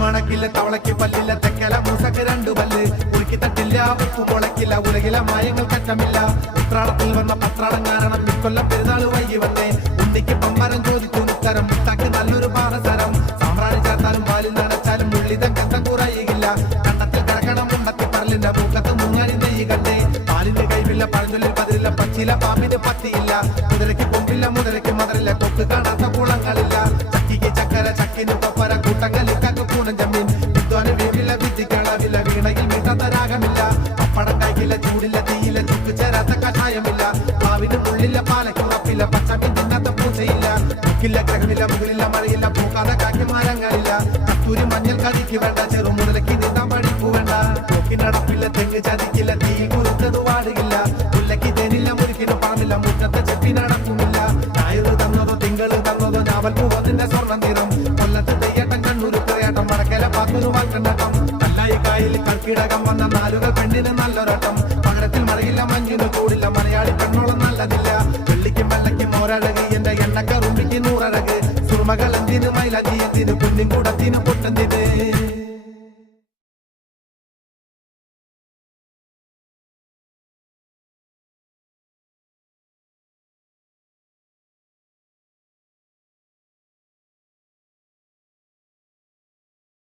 മണക്കില്ല തവളയ്ക്ക് പല്ലില്ല തെക്കല മൂസക്ക് രണ്ടു പല്ല് ഉരുക്കി തട്ടില്ല ഉപ്പ് കൊളക്കില്ല ഉലകില മായങ്ങൾ കറ്റമില്ല ഉത്രാടത്തിൽ വന്ന പത്രാടം കാരണം ഇക്കൊല്ലം പെരുന്നാൾ വൈകി വന്നേ ഉണ്ണിക്ക് പമ്പരം ചോദിച്ചു ഉത്തരം മുട്ടാക്ക് നല്ലൊരു പാറസരം സാമ്പ്രാണി ചേർത്താലും പാലിൽ നടച്ചാലും ഉള്ളിതം കന്തം കുറയുകയില്ല കണ്ടത്തിൽ കിടക്കണം മുണ്ടത്തി പറലിന്റെ പൂക്കത്ത് മുങ്ങാനി നെയ്യ് കണ്ടേ പാലിന്റെ കൈവില്ല പഴഞ്ചൊല്ലിൽ പതിരില്ല പച്ചില പാമ്പിന് പറ്റിയില്ല മുതലയ്ക്ക് കൊമ്പില്ല മുതലയ്ക്ക് മതറില്ല തൊക്ക് കാണാത്ത കുളങ്ങളില്ല ചക്കിക്ക് ചക്കര ചക്കിന് കൊപ്പര കൂട്ടങ്ങളിൽ കൂണം ജമീൻ വിദ്വാന് വേവില്ല വിദ്യക്കളവില്ല വീണയിൽ വീട്ടാത്ത രാഗമില്ല പപ്പടം കായ്ക്കില്ല ചൂടില്ല തീയില്ല ചുക്ക് ചേരാത്ത കഷായമില്ല പാവിന് മുള്ളില്ല പാലയ്ക്ക് ഉറപ്പില്ല പച്ചമീൻ തിന്നാത്ത പൂച്ചയില്ല മുക്കില്ല ഗ്രഹമില്ല മുകളില്ല മഴയില്ല പൂക്കാതെ കാക്കി മരങ്ങളില്ല കത്തൂരി മഞ്ഞൾ കതിക്ക് വേണ്ട ചെറു മുതലയ്ക്ക് നീന്താൻ പഠിപ്പു വേണ്ട നോക്കിനടപ്പില്ല തെങ്ങ് ചതിക്കില്ല തീ കുറുത്തത് വാടുകില്ല മുല്ലയ്ക്ക് തേനില്ല മുരുക്കിന് പാടില്ല മുറ്റത്തെ ചെപ്പിനടക്കുമില്ല ഞായറ് തന്നതോ തിങ്കള് തന്നതോ ഞാവൽ പൂവത്തിന്റെ സ്വർണ്ണം നിറം കൊല്ലത്ത് തെയ്യട്ടം കണ്ണൂര് തിറയാട്ടം വടക്കല പാത്തൂര് വാക്കണ്ടട്ടം കല്ലായി കായൽ കർക്കിടകം വന്ന നാലുകൾ പെണ്ണിന് നല്ലൊരട്ടം പകരത്തിൽ മഴയില്ല മഞ്ഞിന് കൂടില്ല മലയാളി പെണ്ണോളം നല്ലതില്ല വെള്ളിക്കും വെള്ളയ്ക്കും ഒരഴക് എന്റെ എണ്ണക്കറുമ്പിക്ക് നൂറഴക് സുറുമകൾ എന്തിന് മൈലജി എന്തിന് കുഞ്ഞും കൂടത്തിന് പൊട്ടെന്തിന്